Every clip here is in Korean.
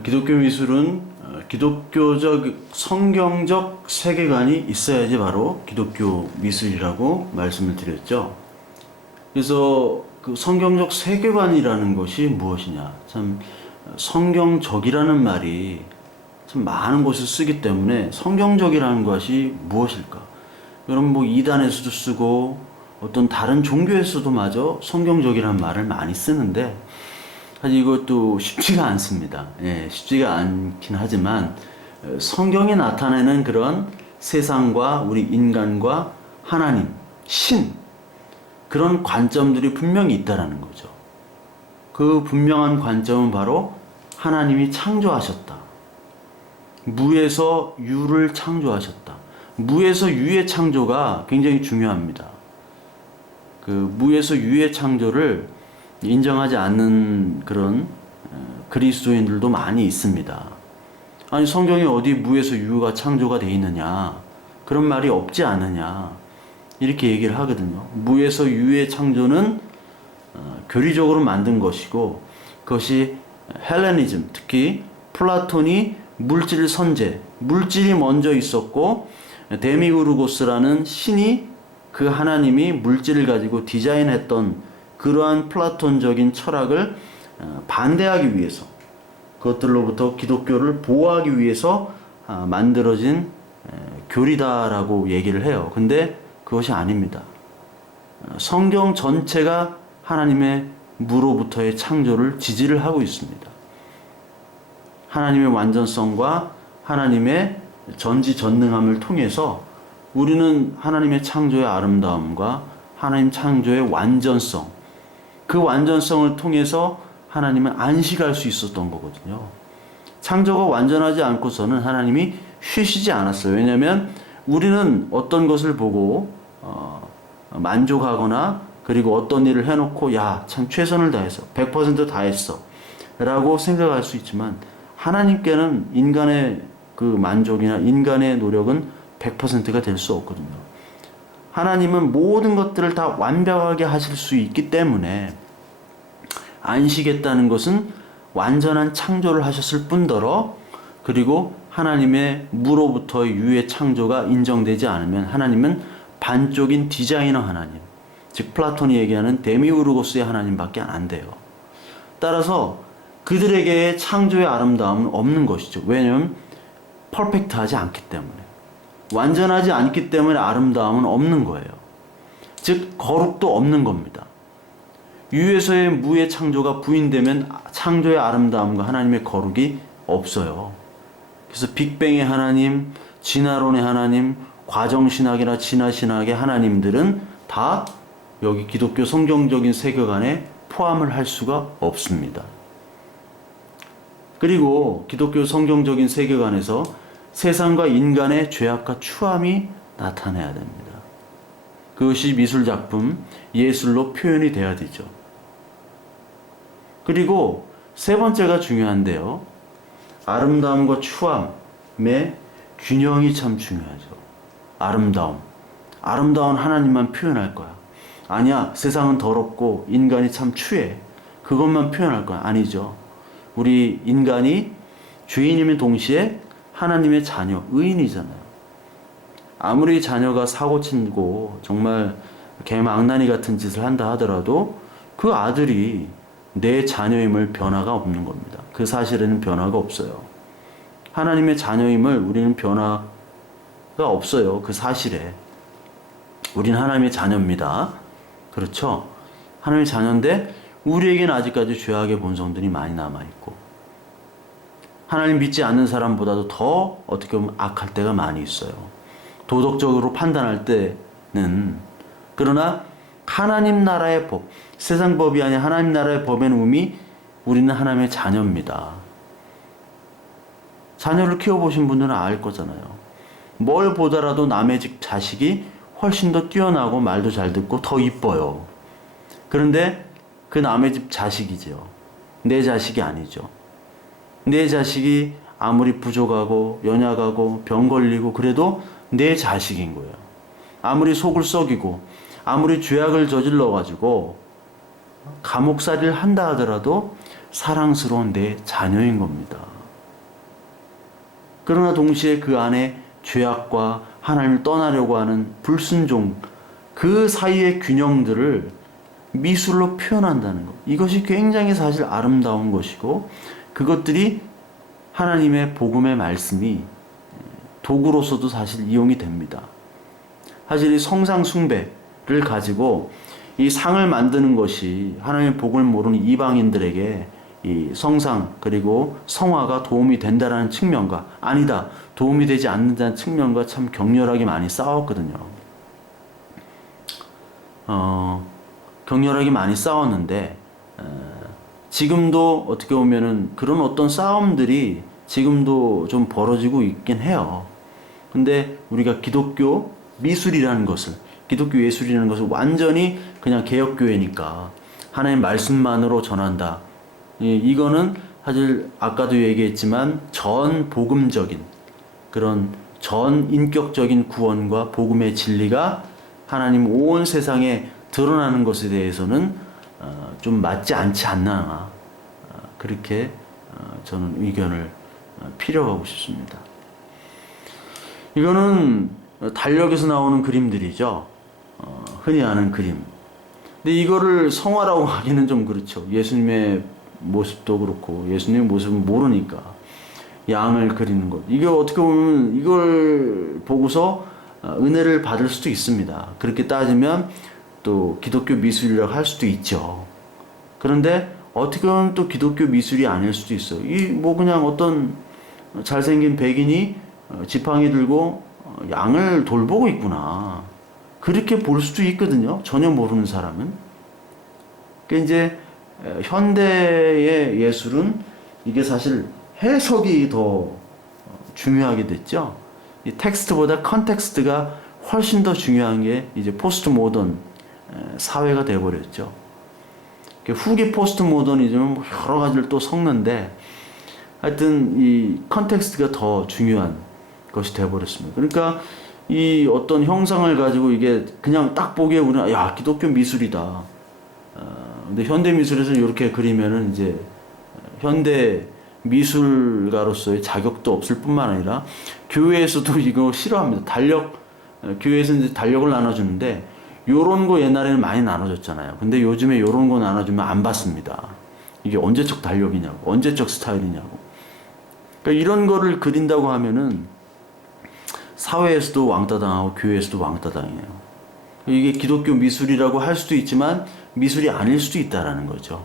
기독교 미술은 기독교적 성경적 세계관이 있어야지 바로 기독교 미술이라고 말씀을 드렸죠. 그래서 그 성경적 세계관이라는 것이 무엇이냐, 참 성경적이라는 말이 참 많은 곳을 쓰기 때문에 성경적이라는 것이 무엇일까? 여러분 뭐 이단에서도 쓰고 어떤 다른 종교에서도 마저 성경적이라는 말을 많이 쓰는데 사실 이것도 쉽지가 않습니다. 쉽지가 않긴 하지만 성경이 나타내는 그런 세상과 우리 인간과 하나님, 신, 그런 관점들이 분명히 있다라는 거죠. 그 분명한 관점은 바로 하나님이 창조하셨다. 무에서 유를 창조하셨다. 무에서 유의 창조가 굉장히 중요합니다. 그 무에서 유의 창조를 인정하지 않는 그런 그리스도인들도 많이 있습니다. 아니 성경에 어디 무에서 유가 창조가 돼 있느냐, 그런 말이 없지 않느냐, 이렇게 얘기를 하거든요. 무에서 유의 창조는 교리적으로 만든 것이고, 그것이 헬레니즘, 특히 플라톤이 물질 선재, 물질이 먼저 있었고 데미우르고스라는 신이, 그 하나님이 물질을 가지고 디자인했던 그러한 플라톤적인 철학을 반대하기 위해서, 그것들로부터 기독교를 보호하기 위해서 만들어진 교리다라고 얘기를 해요. 근데 그것이 아닙니다. 성경 전체가 하나님의 무로부터의 창조를 지지를 하고 있습니다. 하나님의 완전성과 하나님의 전지전능함을 통해서 우리는 하나님의 창조의 아름다움과 하나님 창조의 완전성, 그 완전성을 통해서 하나님은 안식할 수 있었던 거거든요. 창조가 완전하지 않고서는 하나님이 쉬시지 않았어요. 왜냐하면 우리는 어떤 것을 보고 만족하거나, 그리고 어떤 일을 해놓고 야, 참 최선을 다해서 100% 다했어 라고 생각할 수 있지만, 하나님께는 인간의 그 만족이나 인간의 노력은 100%가 될 수 없거든요. 하나님은 모든 것들을 다 완벽하게 하실 수 있기 때문에 안식했다는 것은 완전한 창조를 하셨을 뿐더러, 그리고 하나님의 무로부터의 유의 창조가 인정되지 않으면 하나님은 반쪽인 디자이너 하나님, 즉 플라톤이 얘기하는 데미우르고스의 하나님밖에 안 돼요. 따라서 그들에게의 창조의 아름다움은 없는 것이죠. 왜냐하면 퍼펙트하지 않기 때문에, 완전하지 않기 때문에 아름다움은 없는 거예요. 즉 거룩도 없는 겁니다. 유에서의 무의 창조가 부인되면 창조의 아름다움과 하나님의 거룩이 없어요. 그래서 빅뱅의 하나님, 진화론의 하나님, 과정신학이나 진화신학의 하나님들은 다 여기 기독교 성경적인 세계관에 포함을 할 수가 없습니다. 그리고 기독교 성경적인 세계관에서 세상과 인간의 죄악과 추함이 나타나야 됩니다. 그것이 미술작품, 예술로 표현이 돼야 되죠. 그리고 세 번째가 중요한데요. 아름다움과 추함의 균형이 참 중요하죠. 아름다운 하나님만 표현할 거야. 아니야, 세상은 더럽고 인간이 참 추해, 그것만 표현할 거야. 아니죠. 우리 인간이 죄인이면 동시에 하나님의 자녀, 의인이잖아요. 아무리 자녀가 사고치고 정말 개망나니 같은 짓을 한다 하더라도 그 아들이 내 자녀임을 변화가 없는 겁니다. 그 사실에는 변화가 없어요. 하나님의 자녀임을 우리는 변화가 없어요. 그 사실에. 우린 하나님의 자녀입니다. 그렇죠? 하나님의 자녀인데 우리에게는 아직까지 죄악의 본성들이 많이 남아있고, 하나님 믿지 않는 사람보다도 더 어떻게 보면 악할 때가 많이 있어요. 도덕적으로 판단할 때는. 그러나 하나님 나라의 법, 세상 법이 아닌 하나님 나라의 법에는 의미, 우리는 하나님의 자녀입니다. 자녀를 키워보신 분들은 알 거잖아요. 뭘 보더라도 남의 집 자식이 훨씬 더 뛰어나고 말도 잘 듣고 더 이뻐요. 그런데 그 남의 집 자식이죠. 내 자식이 아니죠. 내 자식이 아무리 부족하고 연약하고 병 걸리고 그래도 내 자식인 거예요. 아무리 속을 썩이고 아무리 죄악을 저질러 가지고 감옥살이를 한다 하더라도 사랑스러운 내 자녀인 겁니다. 그러나 동시에 그 안에 죄악과 하나님을 떠나려고 하는 불순종, 그 사이의 균형들을 미술로 표현한다는 것. 이것이 굉장히 사실 아름다운 것이고, 그것들이 하나님의 복음의 말씀이 도구로서도 사실 이용이 됩니다. 사실 이 성상 숭배를 가지고 이 상을 만드는 것이 하나님의 복을 모르는 이방인들에게 이 성상 그리고 성화가 도움이 된다라는 측면과 아니다, 도움이 되지 않는다는 측면과 참 격렬하게 많이 싸웠거든요. 격렬하게 많이 싸웠는데 지금도 어떻게 보면은 그런 어떤 싸움들이 지금도 좀 벌어지고 있긴 해요. 근데 우리가 기독교 미술이라는 것을, 기독교 예술이라는 것을 완전히 그냥 개혁교회니까 하나님 말씀만으로 전한다. 이거는 사실 아까도 얘기했지만 전 복음적인 그런 전 인격적인 구원과 복음의 진리가 하나님 온 세상에 드러나는 것에 대해서는 좀 맞지 않지 않나, 그렇게 저는 의견을 피력하고 싶습니다. 이거는 달력에서 나오는 그림들이죠. 흔히 아는 그림. 근데 이거를 성화라고 하기는 좀 그렇죠. 예수님의 모습도 그렇고 예수님의 모습은 모르니까 양을 그리는 것. 이게 어떻게 보면 이걸 보고서 은혜를 받을 수도 있습니다. 그렇게 따지면 또 기독교 미술이라고 할 수도 있죠. 그런데 어떻게 보면 또 기독교 미술이 아닐 수도 있어요. 이 뭐 그냥 어떤 잘생긴 백인이 지팡이 들고 양을 돌보고 있구나, 그렇게 볼 수도 있거든요. 전혀 모르는 사람은. 그러니까 이제 현대의 예술은 이게 사실 해석이 더 중요하게 됐죠. 이 텍스트보다 컨텍스트가 훨씬 더 중요한 게 이제 포스트 모던 사회가 되어버렸죠. 후기 포스트 모더니즘은 여러 가지를 또 섞는데 하여튼 이 컨텍스트가 더 중요한 것이 되어버렸습니다. 그러니까 이 어떤 형상을 가지고 이게 그냥 딱 보기에 우리는 야, 기독교 미술이다. 근데 현대 미술에서 이렇게 그리면은 이제 현대 미술가로서의 자격도 없을 뿐만 아니라 교회에서도 이거 싫어합니다. 교회에서 이제 달력을 나눠주는데 요런 거 옛날에는 많이 나눠줬잖아요. 근데 요즘에 요런 거 나눠주면 안 받습니다. 이게 언제적 달력이냐고, 언제적 스타일이냐고. 그러니까 이런 거를 그린다고 하면은 사회에서도 왕따당하고 교회에서도 왕따당해요. 이게 기독교 미술이라고 할 수도 있지만 미술이 아닐 수도 있다라는 거죠.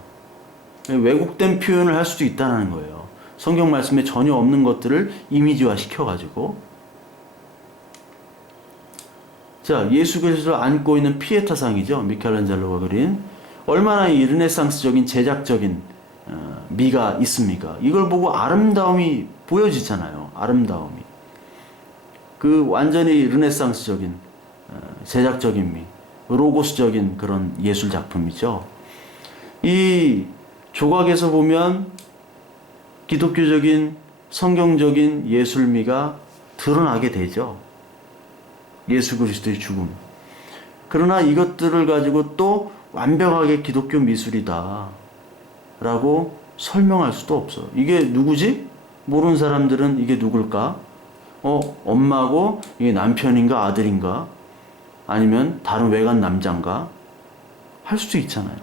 왜곡된 표현을 할 수도 있다는 거예요. 성경 말씀에 전혀 없는 것들을 이미지화 시켜가지고. 자, 예수 그리스도를 안고 있는 피에타상이죠. 미켈란젤로가 그린. 얼마나 이 르네상스적인 제작적인 미가 있습니까? 이걸 보고 아름다움이 보여지잖아요. 아름다움이. 그 완전히 르네상스적인 제작적인 미, 로고스적인 그런 예술 작품이죠. 이 조각에서 보면 기독교적인 성경적인 예술미가 드러나게 되죠. 예수 그리스도의 죽음. 그러나 이것들을 가지고 또 완벽하게 기독교 미술이다 라고 설명할 수도 없어. 이게 누구지? 모르는 사람들은 이게 누굴까? 엄마고 이게 남편인가 아들인가? 아니면 다른 외간 남자인가? 할 수도 있잖아요.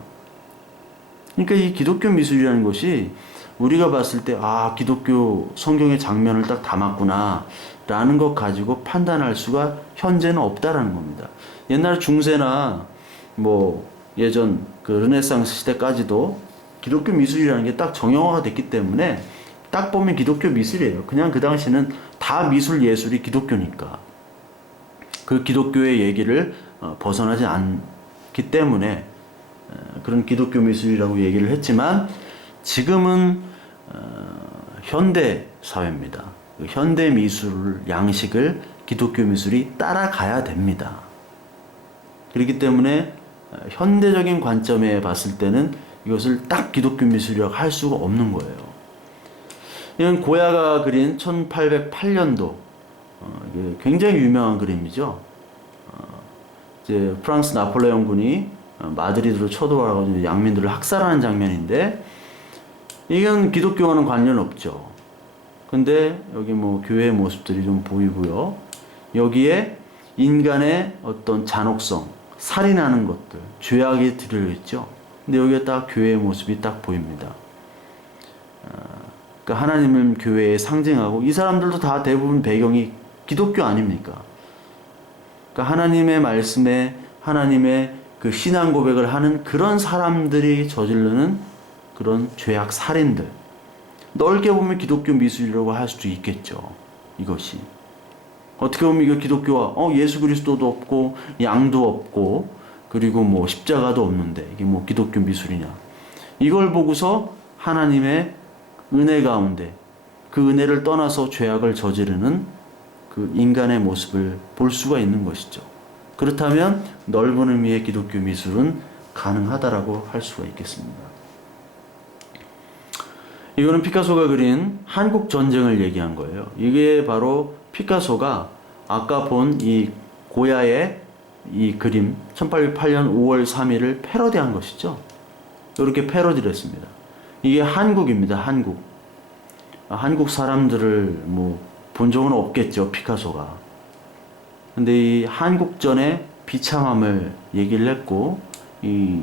그러니까 이 기독교 미술이라는 것이 우리가 봤을 때 기독교 성경의 장면을 딱 담았구나 라는 것 가지고 판단할 수가 현재는 없다라는 겁니다. 옛날 중세나 뭐 예전 그 르네상스 시대까지도 기독교 미술이라는 게 딱 정형화가 됐기 때문에 딱 보면 기독교 미술이에요. 그냥 그 당시는 다 미술 예술이 기독교니까 그 기독교의 얘기를 벗어나지 않기 때문에 그런 기독교 미술이라고 얘기를 했지만 지금은 현대 사회입니다. 현대 미술 양식을 기독교 미술이 따라가야 됩니다. 그렇기 때문에 현대적인 관점에 봤을 때는 이것을 딱 기독교 미술이라고 할 수가 없는 거예요. 이건 고야가 그린 1808년도 굉장히 유명한 그림이죠. 이제 프랑스 나폴레옹군이 마드리드로 쳐들어와가지고 양민들을 학살하는 장면인데 이건 기독교와는 관련 없죠. 근데 여기 뭐 교회의 모습들이 좀 보이고요. 여기에 인간의 어떤 잔혹성, 살인하는 것들, 죄악이 들어있죠. 근데 여기에 딱 교회의 모습이 딱 보입니다. 그러니까 하나님은 교회에 상징하고 이 사람들도 다 대부분 배경이 기독교 아닙니까? 그러니까 하나님의 말씀에 하나님의 그 신앙 고백을 하는 그런 사람들이 저지르는 그런 죄악 살인들. 넓게 보면 기독교 미술이라고 할 수도 있겠죠. 이것이. 어떻게 보면 이거 기독교와 예수 그리스도도 없고 양도 없고 그리고 뭐 십자가도 없는데 이게 뭐 기독교 미술이냐. 이걸 보고서 하나님의 은혜 가운데 그 은혜를 떠나서 죄악을 저지르는 그 인간의 모습을 볼 수가 있는 것이죠. 그렇다면 넓은 의미의 기독교 미술은 가능하다라고 할 수가 있겠습니다. 이거는 피카소가 그린 한국 전쟁을 얘기한 거예요. 이게 바로 피카소가 아까 본 이 고야의 이 그림 1808년 5월 3일을 패러디한 것이죠. 이렇게 패러디를 했습니다. 이게 한국입니다. 한국. 한국 사람들을 뭐 본 적은 없겠죠. 피카소가. 근데 이 한국전의 비참함을 얘기를 했고 이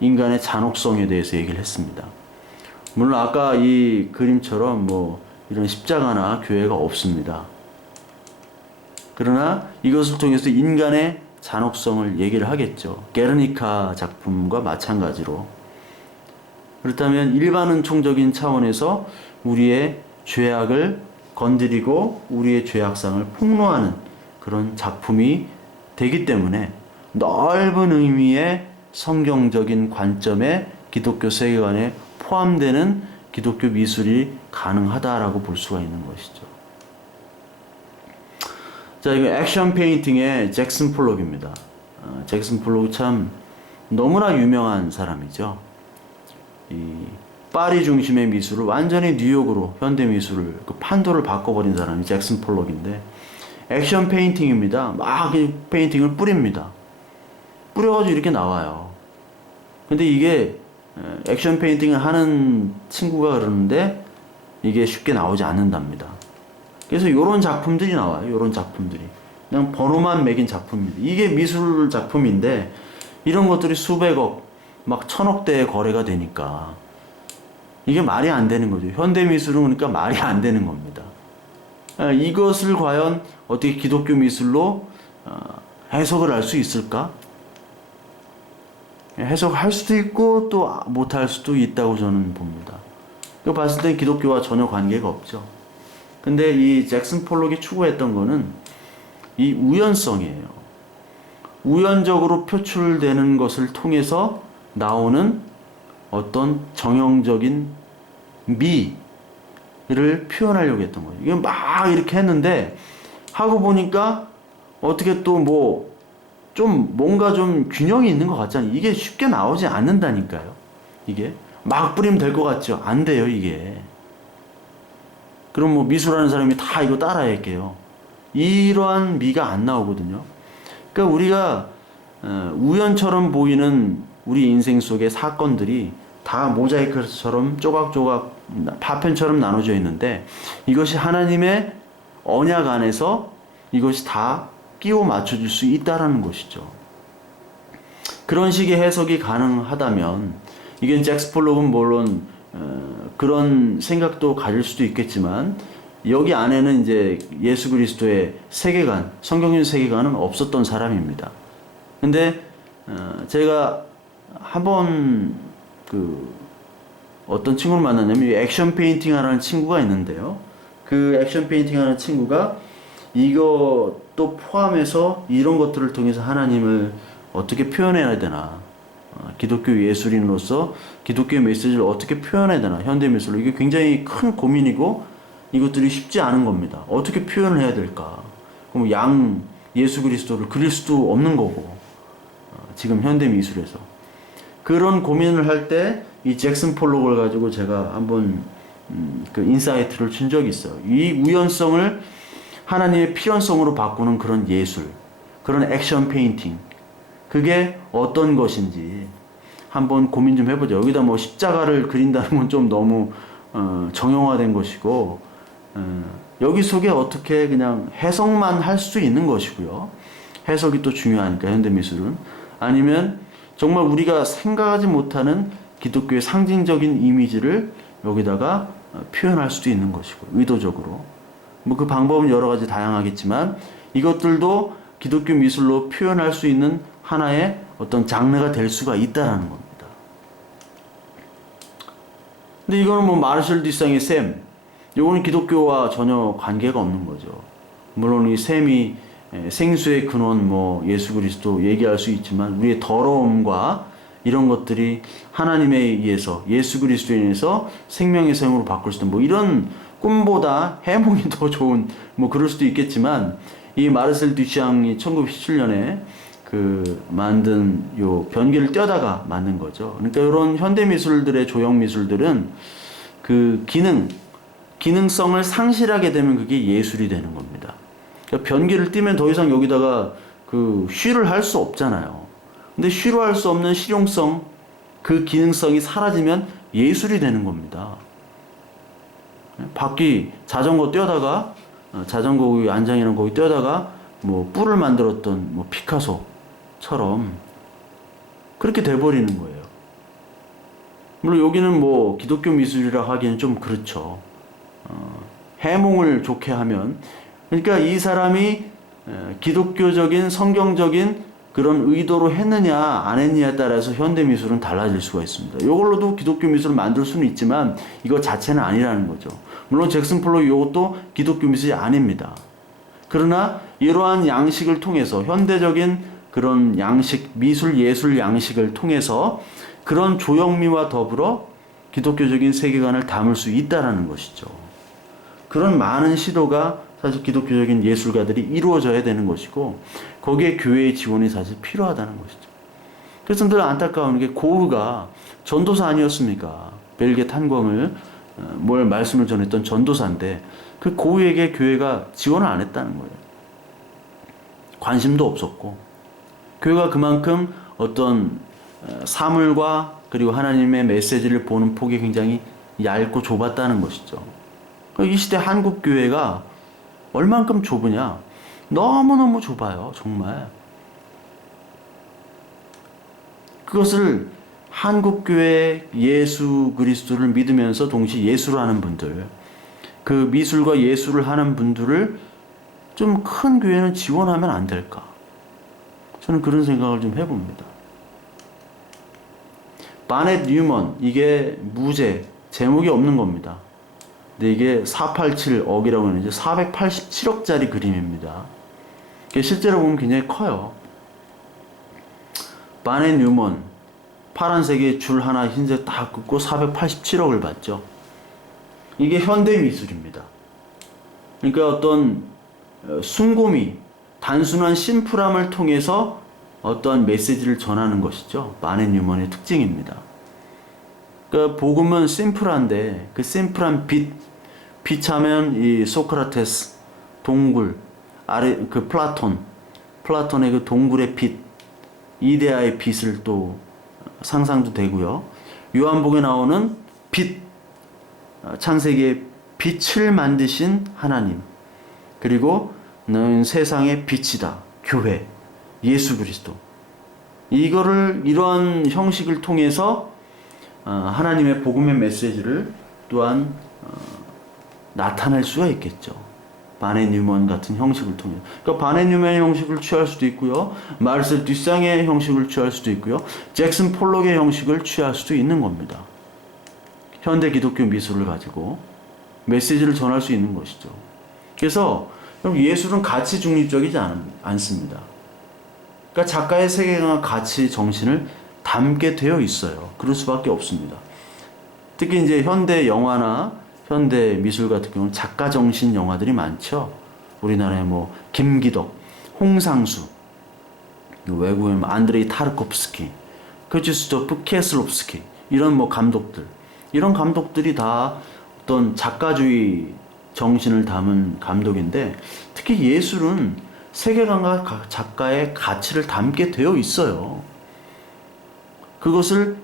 인간의 잔혹성에 대해서 얘기를 했습니다. 물론 아까 이 그림처럼 뭐 이런 십자가나 교회가 없습니다. 그러나 이것을 통해서 인간의 잔혹성을 얘기를 하겠죠. 게르니카 작품과 마찬가지로. 그렇다면 일반 은총적인 차원에서 우리의 죄악을 건드리고 우리의 죄악상을 폭로하는 그런 작품이 되기 때문에 넓은 의미의 성경적인 관점의 기독교 세계관에 포함되는 기독교 미술이 가능하다라고 볼 수가 있는 것이죠. 자, 이거 액션 페인팅의 잭슨 폴록입니다. 잭슨 폴록이 참 너무나 유명한 사람이죠. 이 파리 중심의 미술을 완전히 뉴욕으로 현대 미술을 그 판도를 바꿔버린 사람이 잭슨 폴록인데 액션 페인팅입니다. 막 이 페인팅을 뿌립니다. 뿌려가지고 이렇게 나와요. 근데 이게 액션 페인팅을 하는 친구가 그러는데 이게 쉽게 나오지 않는답니다. 그래서 이런 작품들이 나와요. 이런 작품들이 그냥 번호만 매긴 작품입니다. 이게 미술 작품인데 이런 것들이 수백억 막 천억대의 거래가 되니까 이게 말이 안 되는 거죠. 현대 미술은 그러니까 말이 안 되는 겁니다. 이것을 과연 어떻게 기독교 미술로 해석을 할 수 있을까? 해석할 수도 있고 또 못할 수도 있다고 저는 봅니다. 이거 봤을 때 기독교와 전혀 관계가 없죠. 근데 이 잭슨 폴록이 추구했던 거는 이 우연성이에요. 우연적으로 표출되는 것을 통해서 나오는 어떤 정형적인 미를 표현하려고 했던 거예요. 이게 막 이렇게 했는데 하고 보니까 어떻게 또 뭐 좀 뭔가 좀 균형이 있는 것 같잖아요. 이게 쉽게 나오지 않는다니까요. 이게 막 뿌리면 될 것 같죠? 안 돼요, 이게. 그럼 뭐 미술하는 사람이 다 이거 따라할게요. 이러한 미가 안 나오거든요. 그러니까 우리가 우연처럼 보이는 우리 인생 속의 사건들이 다 모자이크처럼 조각조각 파편처럼 나눠져 있는데 이것이 하나님의 언약 안에서 이것이 다 끼워 맞춰줄 수 있다라는 것이죠. 그런 식의 해석이 가능하다면 이게 잭슨 폴록은 물론 그런 생각도 가질 수도 있겠지만 여기 안에는 이제 예수 그리스도의 세계관, 성경적 세계관은 없었던 사람입니다. 근데 제가 한번 어떤 친구를 만났냐면 액션 페인팅 하는 친구가 있는데요. 그 액션 페인팅 하는 친구가 이것도 포함해서 이런 것들을 통해서 하나님을 어떻게 표현해야 되나, 기독교 예술인으로서 기독교의 메시지를 어떻게 표현해야 되나, 현대 미술로 이게 굉장히 큰 고민이고 이것들이 쉽지 않은 겁니다. 어떻게 표현을 해야 될까? 그럼 예수 그리스도를 그릴 수도 없는 거고, 지금 현대 미술에서 그런 고민을 할 때 이 잭슨 폴록을 가지고 제가 한번 그 인사이트를 준 적이 있어요. 이 우연성을 하나님의 필연성으로 바꾸는 그런 예술, 그런 액션 페인팅, 그게 어떤 것인지 한번 고민 좀 해보죠. 여기다 뭐 십자가를 그린다는 건 좀 너무 정형화된 것이고, 여기 속에 어떻게 그냥 해석만 할 수 있는 것이고요. 해석이 또 중요하니까 현대미술은. 아니면 정말 우리가 생각하지 못하는 기독교의 상징적인 이미지를 여기다가 표현할 수도 있는 것이고, 의도적으로. 뭐 그 방법은 여러 가지 다양하겠지만 이것들도 기독교 미술로 표현할 수 있는 하나의 어떤 장르가 될 수가 있다라는 겁니다. 근데 이거는 뭐 마르셜 듀상의 샘, 이거는 기독교와 전혀 관계가 없는 거죠. 물론 이 샘이 생수의 근원, 뭐 예수 그리스도 얘기할 수 있지만 우리의 더러움과 이런 것들이 하나님에 의해서, 예수 그리스도에 의해서 생명의 샘으로 바꿀 수 있는 뭐 이런 꿈보다 해몽이 더 좋은 뭐 그럴 수도 있겠지만, 이 마르셀 듀샹이 1917년에 그 만든 요 변기를 떼다가 만든 거죠. 그러니까 이런 현대 미술들의 조형 미술들은 그 기능성을 상실하게 되면 그게 예술이 되는 겁니다. 그러니까 변기를 띄면 더 이상 여기다가 그 쉬를 할 수 없잖아요. 근데 쉬로 할 수 없는 실용성, 그 기능성이 사라지면 예술이 되는 겁니다. 바퀴 자전거 떼다가 자전거 거기 안장이랑 거기 떼다가 뭐 뿔을 만들었던 뭐 피카소처럼 그렇게 돼버리는 거예요. 물론 여기는 뭐 기독교 미술이라 하기에는 좀 그렇죠. 해몽을 좋게 하면, 그러니까 이 사람이 기독교적인 성경적인 그런 의도로 했느냐 안 했느냐에 따라서 현대 미술은 달라질 수가 있습니다. 이걸로도 기독교 미술을 만들 수는 있지만 이거 자체는 아니라는 거죠. 물론 잭슨 폴록 이것도 기독교 미술이 아닙니다. 그러나 이러한 양식을 통해서, 현대적인 그런 양식, 미술 예술 양식을 통해서 그런 조형미와 더불어 기독교적인 세계관을 담을 수 있다라는 것이죠. 그런 많은 시도가 사실 기독교적인 예술가들이 이루어져야 되는 것이고, 거기에 교회의 지원이 사실 필요하다는 것이죠. 그래서 늘 안타까운 게 고흐가 전도사 아니었습니까? 벨기에 탄광을 뭘 말씀을 전했던 전도사인데 그 고흐에게 교회가 지원을 안 했다는 거예요. 관심도 없었고, 교회가 그만큼 어떤 사물과 그리고 하나님의 메시지를 보는 폭이 굉장히 얇고 좁았다는 것이죠. 이 시대 한국 교회가 얼만큼 좁으냐? 너무너무 좁아요, 정말. 그것을 한국 교회 예수 그리스도를 믿으면서 동시에 예술을 하는 분들, 그 미술과 예술을 하는 분들을 좀 큰 교회는 지원하면 안 될까? 저는 그런 생각을 좀 해봅니다. 바넷 뉴먼, 이게 무제, 제목이 없는 겁니다. 근데 이게 487억이라고 하는 이제 487억짜리 그림입니다. 실제로 보면 굉장히 커요. 바넷 뉴먼, 파란색에 줄 하나 흰색 딱 긋고 487억을 받죠. 이게 현대 미술입니다. 그러니까 어떤 순고미, 단순한 심플함을 통해서 어떠한 메시지를 전하는 것이죠. 바넷 뉴먼의 특징입니다. 그러니까 복음은 심플한데 그 심플한 빛하면 이 소크라테스, 동굴, 아래 그 플라톤의 그 동굴의 빛, 이데아의 빛을 또 상상도 되고요. 요한복에 나오는 빛, 창세기에 빛을 만드신 하나님, 그리고 너는 세상의 빛이다, 교회, 예수 그리스도. 이거를 이러한 형식을 통해서 하나님의 복음의 메시지를 또한 나타낼 수가 있겠죠. 바넷 뉴먼 같은 형식을 통해. 그러니까 바넷 뉴먼의 형식을 취할 수도 있고요, 마르셀 듀상의 형식을 취할 수도 있고요, 잭슨 폴록의 형식을 취할 수도 있는 겁니다. 현대 기독교 미술을 가지고 메시지를 전할 수 있는 것이죠. 그래서 예술은 가치 중립적이지 않습니다. 그러니까 작가의 세계관과 가치 정신을 담게 되어 있어요. 그럴 수밖에 없습니다. 특히 이제 현대 영화나 현대 미술 같은 경우는 작가 정신 영화들이 많죠. 우리나라에 뭐 김기덕, 홍상수, 외국에 뭐 안드레이 타르코프스키, 크지스토프 케슬롭스키, 이런 뭐 감독들, 이런 감독들이 다 어떤 작가주의 정신을 담은 감독인데, 특히 예술은 세계관과 작가의 가치를 담게 되어 있어요. 그것을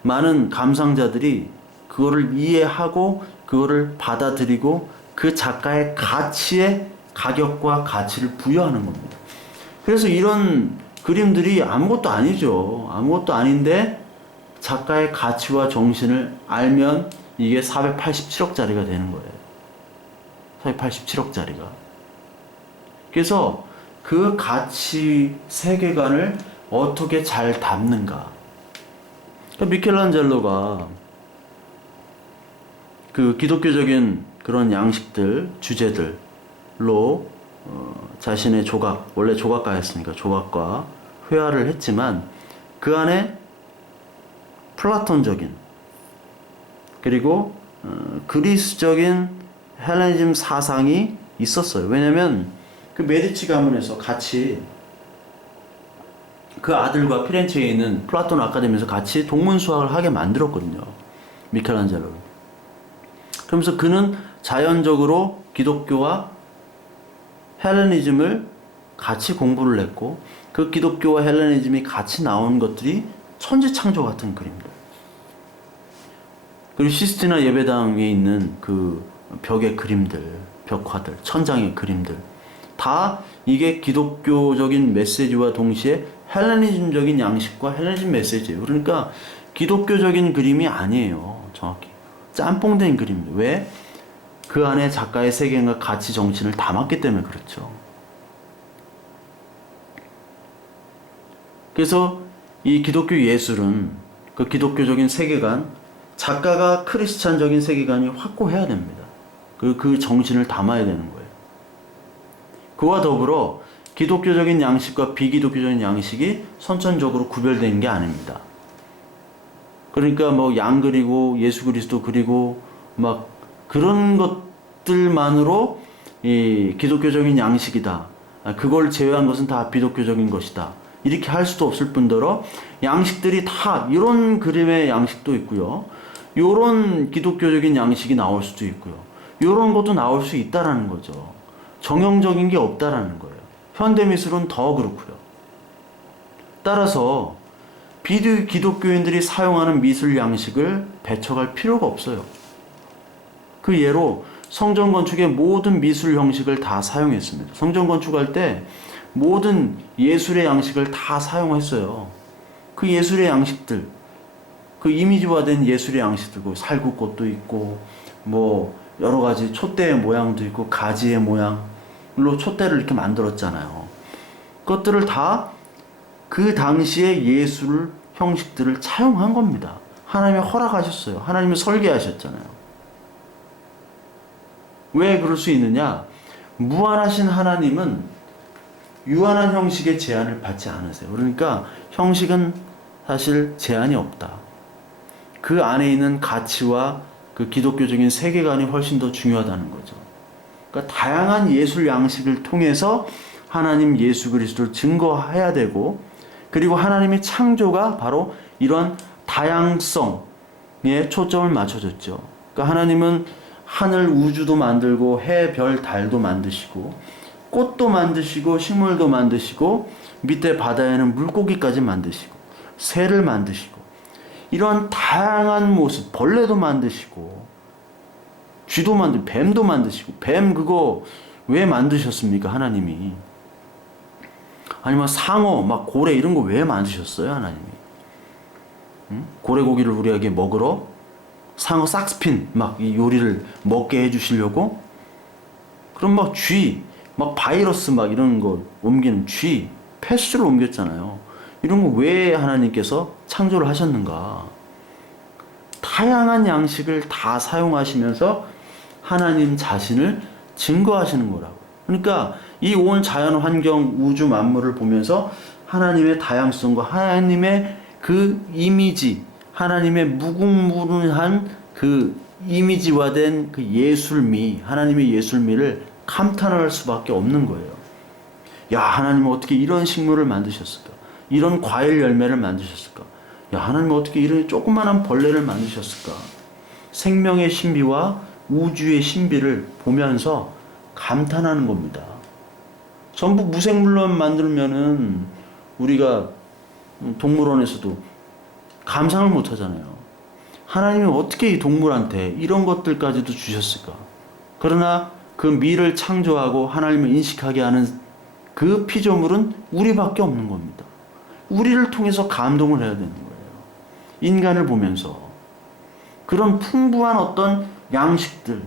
많은 감상자들이 그거를 이해하고 그거를 받아들이고 그 작가의 가치에 가격과 가치를 부여하는 겁니다. 그래서 이런 그림들이 아무것도 아니죠. 아무것도 아닌데 작가의 가치와 정신을 알면 이게 487억짜리가 되는 거예요. 487억짜리가. 그래서 그 가치 세계관을 어떻게 잘 담는가. 그러니까 미켈란젤로가 그 기독교적인 그런 양식들, 주제들로 자신의 조각, 원래 조각가였으니까 조각과 회화를 했지만 그 안에 플라톤적인 그리고 그리스적인 헬레니즘 사상이 있었어요. 왜냐면 그 메디치 가문에서 같이 그 아들과 피렌체에 있는 플라톤 아카데미에서 같이 동문수학을 하게 만들었거든요. 미켈란젤로를. 그러면서 그는 자연적으로 기독교와 헬레니즘을 같이 공부를 했고 그 기독교와 헬레니즘이 같이 나온 것들이 천지창조 같은 그림들. 그리고 시스티나 예배당에 있는 그 벽의 그림들, 벽화들, 천장의 그림들. 다 이게 기독교적인 메시지와 동시에 헬레니즘적인 양식과 헬레니즘 메시지예요. 그러니까 기독교적인 그림이 아니에요. 정확히. 짬뽕된 그림이에요. 왜? 그 안에 작가의 세계관과 가치 정신을 담았기 때문에 그렇죠. 그래서 이 기독교 예술은 그 기독교적인 세계관, 작가가 크리스찬적인 세계관이 확고해야 됩니다. 그 정신을 담아야 되는 거예요. 그와 더불어 기독교적인 양식과 비기독교적인 양식이 선천적으로 구별되는 게 아닙니다. 그러니까 뭐 양 그리고 예수 그리스도 그리고 막 그런 것들만으로 이 기독교적인 양식이다. 그걸 제외한 것은 다 비독교적인 것이다. 이렇게 할 수도 없을 뿐더러 양식들이 다 이런 그림의 양식도 있고요. 이런 기독교적인 양식이 나올 수도 있고요. 이런 것도 나올 수 있다라는 거죠. 정형적인 게 없다라는 거예요. 현대미술은 더 그렇고요. 따라서 비기독교인들이 사용하는 미술 양식을 배척할 필요가 없어요. 그 예로 성전 건축의 모든 미술 형식을 다 사용했습니다. 성전 건축할 때 모든 예술의 양식을 다 사용했어요. 그 예술의 양식들, 그 이미지화된 예술의 양식들, 그 살구꽃도 있고, 뭐 여러 가지 촛대의 모양도 있고, 가지의 모양로 촛대를 이렇게 만들었잖아요. 그것들을 다 그 당시의 예술 형식들을 차용한 겁니다. 하나님이 허락하셨어요. 하나님이 설계하셨잖아요. 왜 그럴 수 있느냐? 무한하신 하나님은 유한한 형식의 제한을 받지 않으세요. 그러니까 형식은 사실 제한이 없다. 그 안에 있는 가치와 그 기독교적인 세계관이 훨씬 더 중요하다는 거죠. 그러니까 다양한 예술 양식을 통해서 하나님 예수 그리스도를 증거해야 되고, 그리고 하나님의 창조가 바로 이런 다양성에 초점을 맞춰줬죠. 그러니까 하나님은 하늘 우주도 만들고 해, 별, 달도 만드시고 꽃도 만드시고 식물도 만드시고 밑에 바다에는 물고기까지 만드시고 새를 만드시고 이런 다양한 모습, 벌레도 만드시고 쥐도 만들고 뱀도 만드시고. 뱀 그거 왜 만드셨습니까? 하나님이. 아니면 상어, 막 고래 이런 거 왜 만드셨어요? 하나님이. 응? 고래 고기를 우리에게 먹으러 상어 싹스핀 막 이 요리를 먹게 해주시려고. 그럼 막 쥐, 막 바이러스 막 이런 거 옮기는 쥐, 패스를 옮겼잖아요. 이런 거 왜 하나님께서 창조를 하셨는가? 다양한 양식을 다 사용하시면서 하나님 자신을 증거하시는 거라고. 그러니까 이 온 자연 환경 우주 만물을 보면서 하나님의 다양성과 하나님의 그 이미지, 하나님의 무궁무진한 그 이미지화된 그 예술미, 하나님의 예술미를 감탄할 수밖에 없는 거예요. 야, 하나님은 어떻게 이런 식물을 만드셨을까? 이런 과일 열매를 만드셨을까? 야, 하나님은 어떻게 이런 조그만한 벌레를 만드셨을까? 생명의 신비와 우주의 신비를 보면서 감탄하는 겁니다. 전부 무생물로만 만들면은 우리가 동물원에서도 감상을 못 하잖아요. 하나님이 어떻게 이 동물한테 이런 것들까지도 주셨을까? 그러나 그 미를 창조하고 하나님을 인식하게 하는 그 피조물은 우리밖에 없는 겁니다. 우리를 통해서 감동을 해야 되는 거예요. 인간을 보면서. 그런 풍부한 어떤 양식들,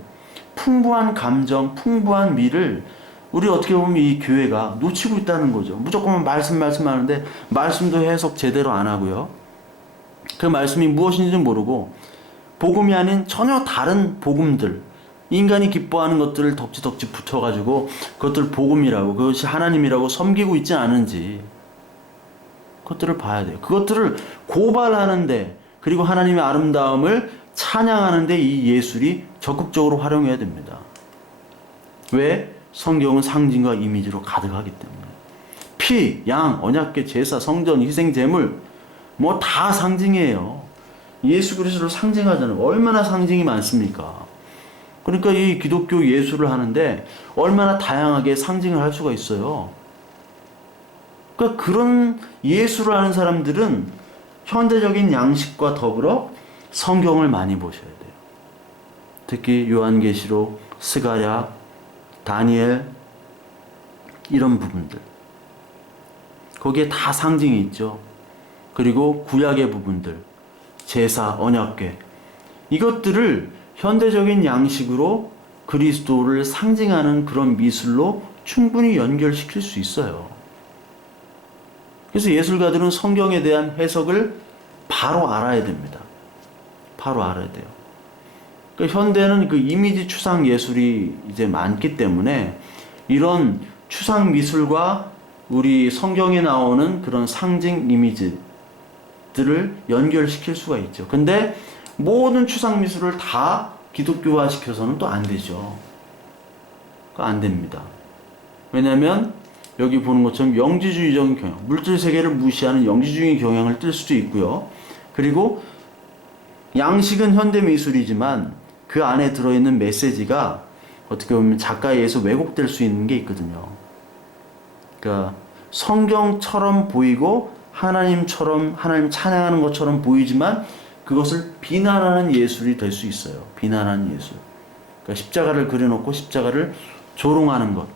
풍부한 감정, 풍부한 미를 우리 어떻게 보면 이 교회가 놓치고 있다는 거죠. 무조건 말씀하는데 말씀도 해석 제대로 안 하고요. 그 말씀이 무엇인지 모르고 복음이 아닌 전혀 다른 복음들, 인간이 기뻐하는 것들을 덕지덕지 붙여가지고 그것들 복음이라고, 그것이 하나님이라고 섬기고 있지 않은지 그것들을 봐야 돼요. 그것들을 고발하는데, 그리고 하나님의 아름다움을 찬양하는데 이 예술이 적극적으로 활용해야 됩니다. 왜? 성경은 상징과 이미지로 가득하기 때문에. 피, 양, 언약궤, 제사, 성전, 희생, 제물 뭐 다 상징이에요. 예수 그리스도를 상징하잖아요. 얼마나 상징이 많습니까? 그러니까 이 기독교 예술을 하는데 얼마나 다양하게 상징을 할 수가 있어요. 그러니까 그런 예술을 하는 사람들은 현대적인 양식과 더불어 성경을 많이 보셔야 돼요. 특히 요한계시록, 스가랴, 다니엘 이런 부분들. 거기에 다 상징이 있죠. 그리고 구약의 부분들, 제사, 언약궤, 이것들을 현대적인 양식으로 그리스도를 상징하는 그런 미술로 충분히 연결시킬 수 있어요. 그래서 예술가들은 성경에 대한 해석을 바로 알아야 됩니다. 바로 알아야 돼요. 그러니까 현대는 그 이미지 추상 예술이 이제 많기 때문에 이런 추상 미술과 우리 성경에 나오는 그런 상징 이미지들을 연결시킬 수가 있죠. 근데 모든 추상 미술을 다 기독교화 시켜서는 또 안 되죠. 안 됩니다. 왜냐하면 여기 보는 것처럼 영지주의적인 경향, 물질 세계를 무시하는 영지주의 경향을 띨 수도 있고요. 그리고 양식은 현대 미술이지만 그 안에 들어있는 메시지가 어떻게 보면 작가에 의해서 왜곡될 수 있는 게 있거든요. 그러니까 성경처럼 보이고 하나님처럼, 하나님 찬양하는 것처럼 보이지만 그것을 비난하는 예술이 될 수 있어요. 비난하는 예술. 그러니까 십자가를 그려놓고 십자가를 조롱하는 것.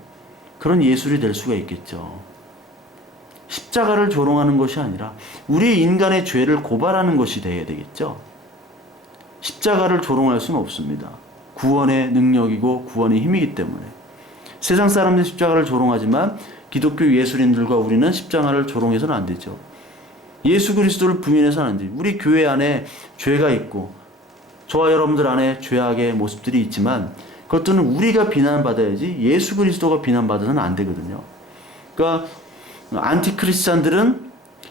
그런 예술이 될 수가 있겠죠. 십자가를 조롱하는 것이 아니라 우리 인간의 죄를 고발하는 것이 되어야 되겠죠. 십자가를 조롱할 수는 없습니다. 구원의 능력이고 구원의 힘이기 때문에. 세상 사람들은 십자가를 조롱하지만 기독교 예술인들과 우리는 십자가를 조롱해서는 안 되죠. 예수 그리스도를 부인해서는 안 돼요. 우리 교회 안에 죄가 있고 저와 여러분들 안에 죄악의 모습들이 있지만 그것들은 우리가 비난받아야지 예수 그리스도가 비난받아서는 안 되거든요. 그러니까 안티크리스찬들은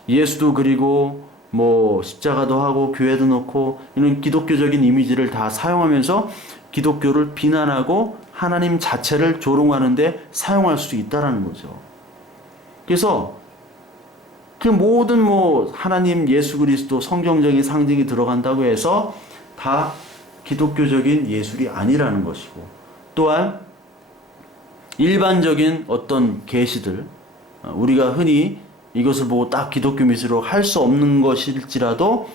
예수도 그리고 뭐 십자가도 하고 교회도 넣고 이런 기독교적인 이미지를 다 사용하면서 기독교를 비난하고 하나님 자체를 조롱하는데 사용할 수 있다라는 거죠. 그래서 그 모든 뭐 하나님, 예수 그리스도, 성경적인 상징이 들어간다고 해서 다 기독교적인 예술이 아니라는 것이고, 또한 일반적인 어떤 계시들, 우리가 흔히 이것을 보고 딱 기독교 미술로 할 수 없는 것일지라도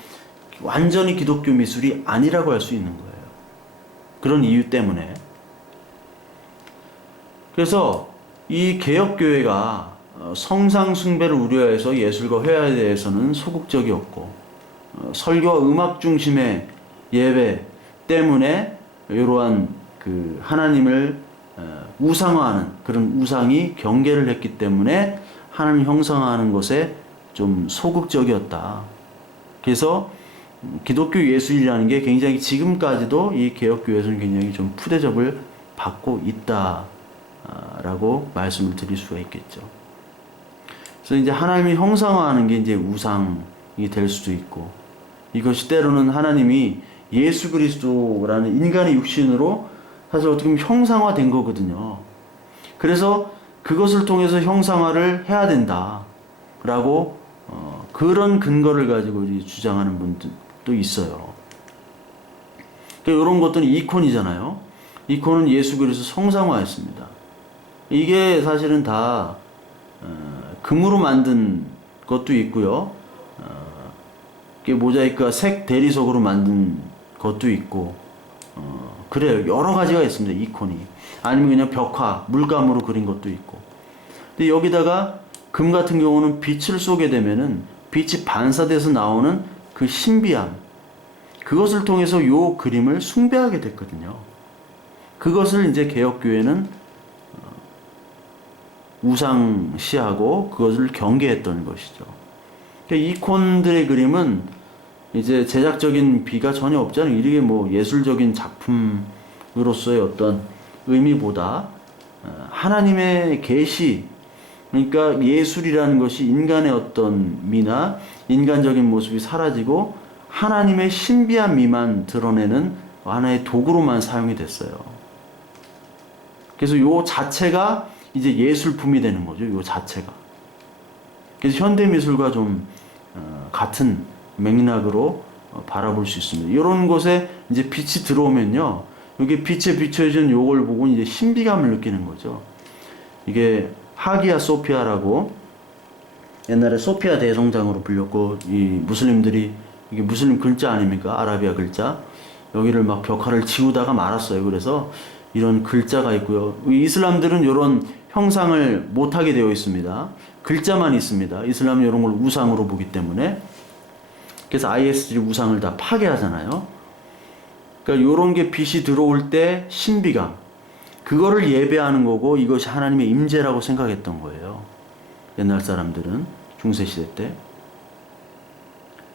완전히 기독교 미술이 아니라고 할 수 있는 거예요. 그런 이유 때문에. 그래서 이 개혁교회가 성상 숭배를 우려해서 예술과 회화에 대해서는 소극적이었고, 설교와 음악 중심의 예배 때문에 이러한 그 하나님을 우상화하는 그런 우상이 경계를 했기 때문에 하나님 형상화하는 것에 좀 소극적이었다. 그래서 기독교 예술이라는 게 굉장히 지금까지도 이 개혁교회에서는 굉장히 좀 푸대접을 받고 있다라고 말씀을 드릴 수가 있겠죠. 그래서 이제 하나님이 형상화하는 게 이제 우상이 될 수도 있고, 이것이 때로는 하나님이 예수 그리스도라는 인간의 육신으로 사실 어떻게 보면 형상화된 거거든요. 그래서 그것을 통해서 형상화를 해야 된다라고 그런 근거를 가지고 주장하는 분들도 있어요. 그러니까 이런 것들은 이콘이잖아요. 이콘은 예수 그리스도 성상화했습니다. 이게 사실은 다 금으로 만든 것도 있고요. 모자이크가 색 대리석으로 만든 것도 있고, 그래요. 여러 가지가 있습니다. 이콘이. 아니면 그냥 벽화, 물감으로 그린 것도 있고. 근데 여기다가 금 같은 경우는 빛을 쏘게 되면은 빛이 반사돼서 나오는 그 신비함, 그것을 통해서 요 그림을 숭배하게 됐거든요. 그것을 이제 개혁교회는 우상시하고 그것을 경계했던 것이죠. 그러니까 이콘들의 그림은 이제 제작적인 비가 전혀 없잖아요. 이게 뭐 예술적인 작품으로서의 어떤 의미보다 하나님의 계시, 그러니까 예술이라는 것이 인간의 어떤 미나 인간적인 모습이 사라지고 하나님의 신비한 미만 드러내는 하나의 도구로만 사용이 됐어요. 그래서 요 자체가 이제 예술품이 되는 거죠. 요 자체가. 그래서 현대미술과 좀 같은 맥락으로 바라볼 수 있습니다. 이런 곳에 이제 빛이 들어오면요, 여기 빛에 비춰진 요걸 보고 이제 신비감을 느끼는 거죠. 이게 하기야 소피아라고 옛날에 소피아 대성당으로 불렸고, 이 무슬림들이, 이게 무슬림 글자 아닙니까? 아라비아 글자. 여기를 막 벽화를 지우다가 말았어요. 그래서 이런 글자가 있고요. 이슬람들은 이런 형상을 못하게 되어 있습니다. 글자만 있습니다. 이슬람은 이런 걸 우상으로 보기 때문에. 그래서 ISG 우상을 다 파괴하잖아요. 그러니까 이런 게 빛이 들어올 때 신비감, 그거를 예배하는 거고 이것이 하나님의 임재라고 생각했던 거예요. 옛날 사람들은 중세시대 때.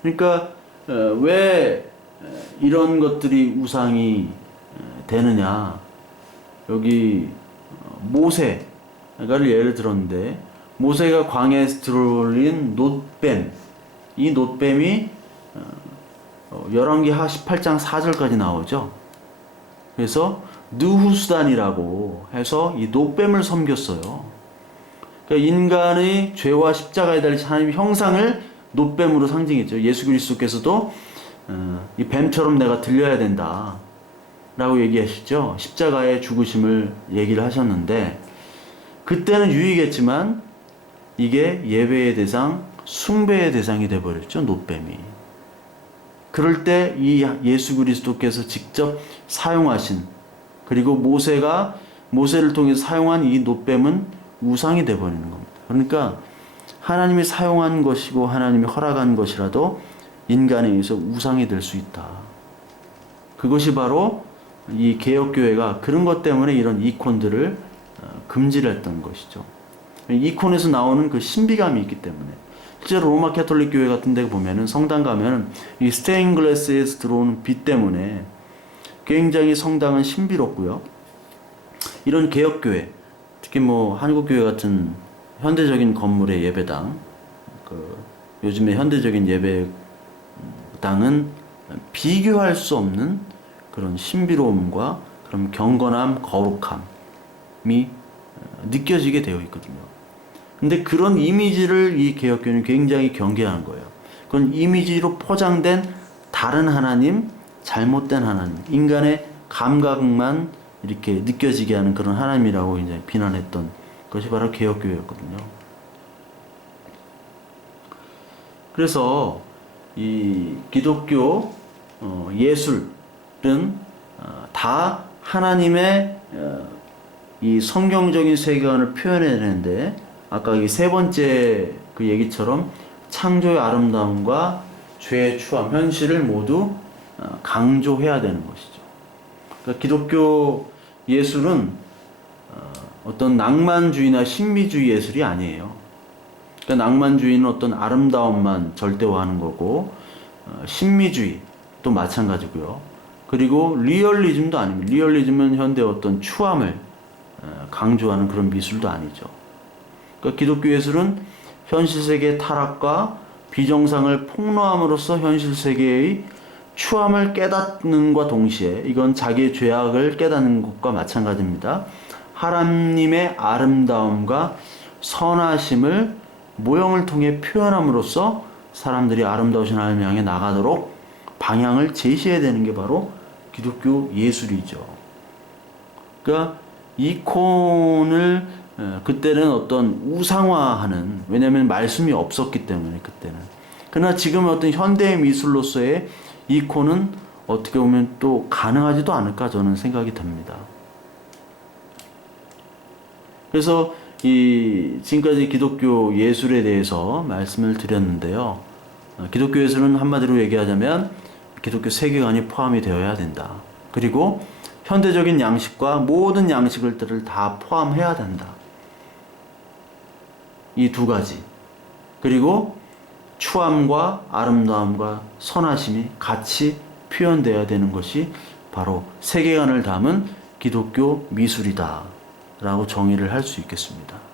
그러니까 왜 이런 것들이 우상이 되느냐. 여기 모세를 예를 들었는데, 모세가 광야에서 들어올린 놋뱀, 이 놋뱀이 열왕기하 18장 4절까지 나오죠. 그래서 느후수단이라고 해서 이 놋뱀을 섬겼어요. 그러니까 인간의 죄와 십자가에 달리신 하나님의 형상을 놋뱀으로 상징했죠. 예수 그리스도께서도 이 뱀처럼 내가 들려야 된다 라고 얘기하시죠. 십자가의 죽으심을 얘기를 하셨는데, 그때는 유익했지만 이게 예배의 대상, 숭배의 대상이 돼버렸죠. 놋뱀이. 그럴 때 이 예수 그리스도께서 직접 사용하신, 그리고 모세를 통해서 사용한 이 놋뱀은 우상이 돼버리는 겁니다. 그러니까 하나님이 사용한 것이고 하나님이 허락한 것이라도 인간에 의해서 우상이 될 수 있다. 그것이 바로 이 개혁교회가 그런 것 때문에 이런 이콘들을 금지를 했던 것이죠. 이콘에서 나오는 그 신비감이 있기 때문에. 실제로 로마 캐톨릭 교회 같은 데 보면은 성당 가면은 이 스테인 글래스에서 들어오는 빛 때문에 굉장히 성당은 신비롭고요. 이런 개혁교회, 특히 뭐 한국교회 같은 현대적인 건물의 예배당, 요즘의 현대적인 예배당은 비교할 수 없는 그런 신비로움과 그런 경건함, 거룩함이 느껴지게 되어 있거든요. 근데 그런 이미지를 이 개혁교회는 굉장히 경계하는 거예요. 그건 이미지로 포장된 다른 하나님, 잘못된 하나님, 인간의 감각만 이렇게 느껴지게 하는 그런 하나님이라고 이제 비난했던 것이 바로 개혁교회였거든요. 그래서 이 기독교 예술은 다 하나님의 이 성경적인 세계관을 표현해내는데, 아까 이 세 번째 그 얘기처럼 창조의 아름다움과 죄의 추함, 현실을 모두 강조해야 되는 것이죠. 그러니까 기독교 예술은 어떤 낭만주의나 신비주의 예술이 아니에요. 그러니까 낭만주의는 어떤 아름다움만 절대화하는 거고, 신미주의도 마찬가지고요. 그리고 리얼리즘도 아닙니다. 리얼리즘은 현대의 어떤 추함을 강조하는 그런 미술도 아니죠. 그러니까 기독교 예술은 현실 세계의 타락과 비정상을 폭로함으로써 현실 세계의 추함을 깨닫는과 동시에, 이건 자기의 죄악을 깨닫는 것과 마찬가지입니다. 하나님의 아름다움과 선하심을 모형을 통해 표현함으로써 사람들이 아름다우신 하나님 향해 나가도록 방향을 제시해야 되는 게 바로 기독교 예술이죠. 그러니까 이콘을 그때는 어떤 우상화하는, 왜냐하면 말씀이 없었기 때문에 그때는. 그러나 지금 어떤 현대의 미술로서의 이콘은 어떻게 보면 또 가능하지도 않을까 저는 생각이 듭니다. 그래서 지금까지 기독교 예술에 대해서 말씀을 드렸는데요. 기독교 예술은 한마디로 얘기하자면 기독교 세계관이 포함이 되어야 된다. 그리고 현대적인 양식과 모든 양식들을 다 포함해야 된다. 이 두 가지. 그리고 추함과 아름다움과 선하심이 같이 표현되어야 되는 것이 바로 세계관을 담은 기독교 미술이다 라고 정의를 할 수 있겠습니다.